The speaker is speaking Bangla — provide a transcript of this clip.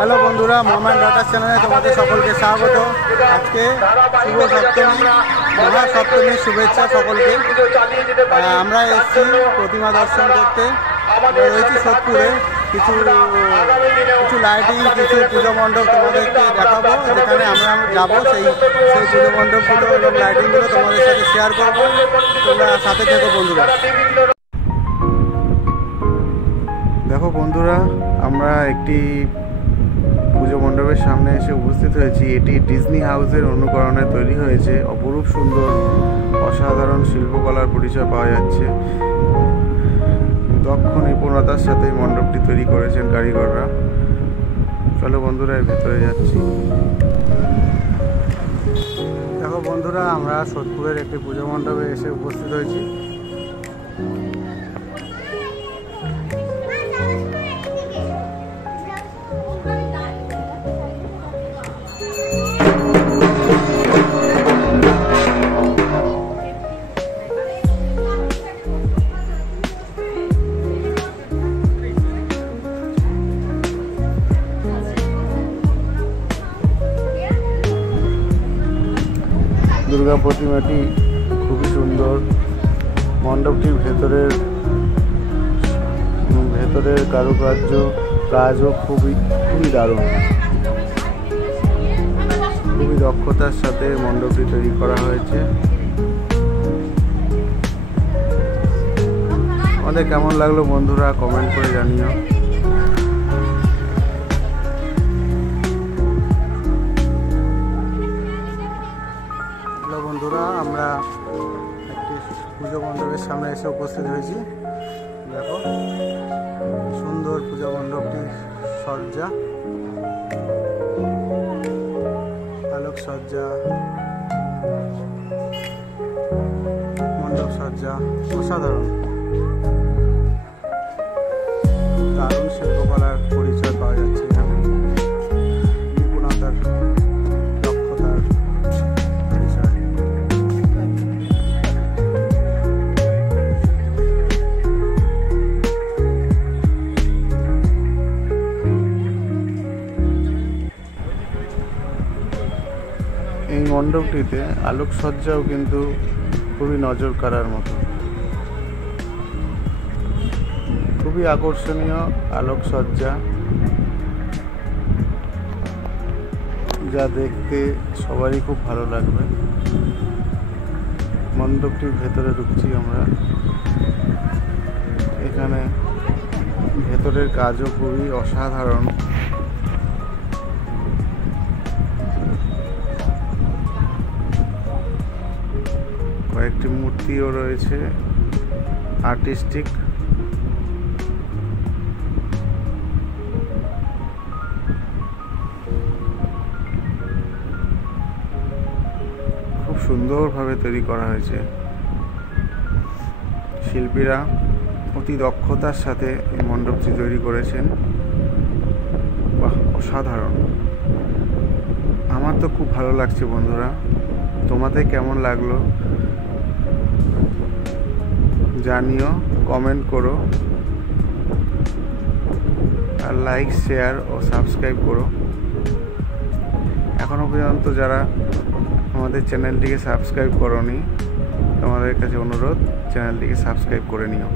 হ্যালো বন্ধুরা, মোহাম্মদ ডাটা চ্যানেলে তোমাদের সকলকে স্বাগত। আজকে শুভ সপ্তমী, মহাসপ্তমীর শুভেচ্ছা সকলকে। আমরা এসেছি প্রতিমা দর্শন করতে, রয়েছি সোদপুরে। কিছু লাইটিং, কিছু পুজো মণ্ডপ তোমাদেরকে দেখাবো, যেখানে আমরা যাবো। সেই পুজো মণ্ডপগুলো এবং লাইটিংগুলো তোমাদের সাথে শেয়ার করবো। তোমরা সাথে থেকো বন্ধুরা। দেখো বন্ধুরা, আমরা একটি পুজো মণ্ডপের সামনে এসে উপস্থিত হয়েছি। এটি ডিজনি হাউসের অনুকরণে তৈরি হয়েছে। অপরূপ সুন্দর, অসাধারণ শিল্পকলার পরিচয় পাওয়া যাচ্ছে। দক্ষ নিপুণতার সাথে মণ্ডপটি তৈরি করেছেন কারিগররা। চলো বন্ধুরা, এর ভেতরে যাচ্ছি। দেখো বন্ধুরা, আমরা সোদপুরের একটি পুজো মণ্ডপে এসে উপস্থিত হয়েছি। দুর্গা প্রতিমাটি খুবই সুন্দর। মণ্ডপটির ভেতরের কাজও খুবই দারুণ। খুবই দক্ষতার সাথে মণ্ডপটি তৈরি করা হয়েছে। আমাদের কেমন লাগলো বন্ধুরা, কমেন্ট করে জানিও। বন্ধুরা, আমরা একটি পুজো মণ্ডপের সামনে এসে উপস্থিত হয়েছি। দেখো সুন্দর পুজো মণ্ডপটির সজ্জা, আলোক সজ্জা, মণ্ডপ সজ্জা অসাধারণ। দারুণ শিল্পকলার পরিচয় পাওয়া যাচ্ছে এখানে। নিপুণতার, দক্ষতার পরিচয়। এই মণ্ডপটিতে আলোকসজ্জাও কিন্তু খুবই নজর কাড়ার মতো। খুবই আকর্ষণীয় আলোকসজ্জা, যা দেখতে সবারই খুব ভালো লাগবে। মণ্ডপটির ভেতরে ঢুকছি আমরা। এখানে ভেতরের কাজও খুবই অসাধারণ। কয়েকটি মূর্তিও রয়েছে আর্টিস্টিক। খুব সুন্দরভাবে তৈরি করা হয়েছে। শিল্পীরা অতি দক্ষতার সাথে এই মণ্ডপটি তৈরি করেছেন। বাহ, অসাধারণ। আমার তো খুব ভালো লাগছে বন্ধুরা। তোমাদের কেমন লাগলো জানিও, কমেন্ট করো, আর লাইক, শেয়ার ও সাবস্ক্রাইব করো। এখনো পর্যন্ত যারা আমাদের চ্যানেলটিকে সাবস্ক্রাইব করোনি, তোমাদের কাছে অনুরোধ, চ্যানেলটিকে সাবস্ক্রাইব করে নিও।